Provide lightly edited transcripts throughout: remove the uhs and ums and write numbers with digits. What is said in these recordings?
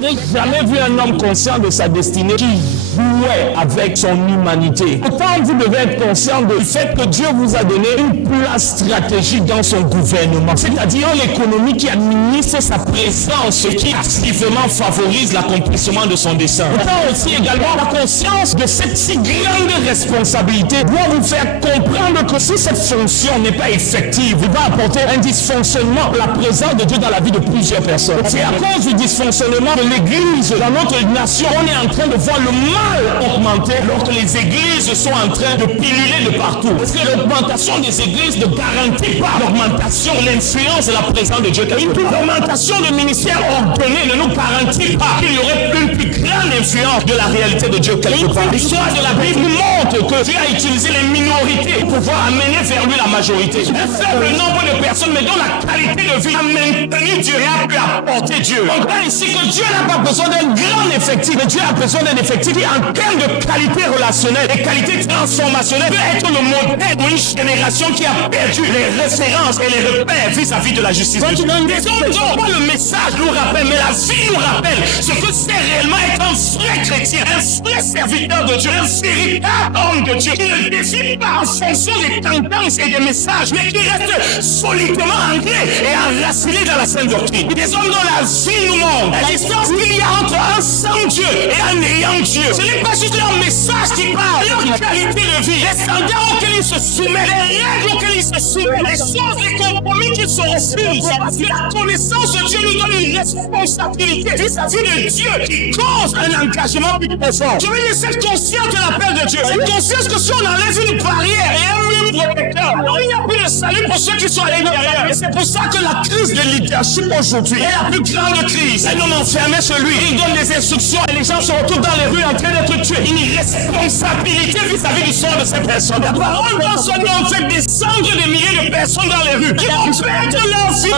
Je n'ai jamais vu un homme conscient de sa destinée qui jouait avec son humanité. Autant vous devez être conscient du fait que Dieu vous a donné une place stratégique dans son gouvernement, c'est-à-dire l'économie qui administre sa présence et qui activement favorise l'accomplissement de son dessein. Autant aussi également la conscience de cette si grande responsabilité doit vous faire comprendre que si cette fonction n'est pas effective, il va apporter un dysfonctionnement, la présence de Dieu dans la vie de plusieurs personnes. C'est à cause du dysfonctionnement de l'Église dans notre nation, on est en train de voir le mal augmenter alors que les églises sont en train de piluler de partout. Parce que l'augmentation des églises ne garantit pas l'augmentation de l'influence et la présence de Dieu. L'augmentation de ministères ordonnés ne nous garantit pas qu'il y aurait une plus grande influence de la réalité de Dieu quelque part. L'histoire de la Bible nous montre que Dieu a utilisé les minorités pour pouvoir amener vers lui la majorité. Un faible nombre de personnes, mais dont la qualité de vie a maintenu Dieu et a pu apporter Dieu. On voit ici que Dieu n'a pas besoin d'un grand effectif, mais Dieu a besoin d'un effectif qui, en termes de qualité relationnelle et qualité transformationnelle, peut être le modèle d'une génération qui a perdu les références et les repères vis-à-vis de la justice de Dieu. Pas le message nous rappelle, mais la vie nous rappelle ce que c'est réellement être un vrai chrétien, un vrai serviteur de Dieu, un véritable homme de Dieu, qui ne défie pas en fonction des tendances et des messages, mais qui reste solidement ancré et enraciné dans la sainte doctrine. Des hommes dont la vie nous montre la distance qu'il y a entre un sans Dieu et un ayant Dieu. Ce n'est pas juste leur message qui parle, leur qualité de vie, les standards auxquels ils se soumettent, les règles auxquelles ils se soumettent, les choses, les compromis qu'ils se refusent. Parce que la connaissance de Dieu nous donne une responsabilité vis-à-vis de Dieu qui cause un engagement plus profond. Je veux dire, cette conscience de l'appel de Dieu, cette conscience que si on enlève une barrière et un mur protecteur, il n'y a plus de salut pour ceux qui sont à l'intérieur. Et c'est pour ça que la crise de leadership aujourd'hui est la plus grande crise. Un homme enfermé sur lui, il donne des instructions et les gens se retrouvent dans les rues en train d'être tués. Une responsabilité vis-à-vis du sort de ces personnes. La parole dans son nom fait descendre des milliers de personnes dans les rues qui vont perdre leur vie.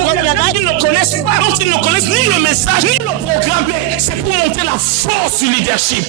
Ils ne connaissent pas, donc ils ne connaissent ni le message, ni le programme. C'est pour monter la force du leadership.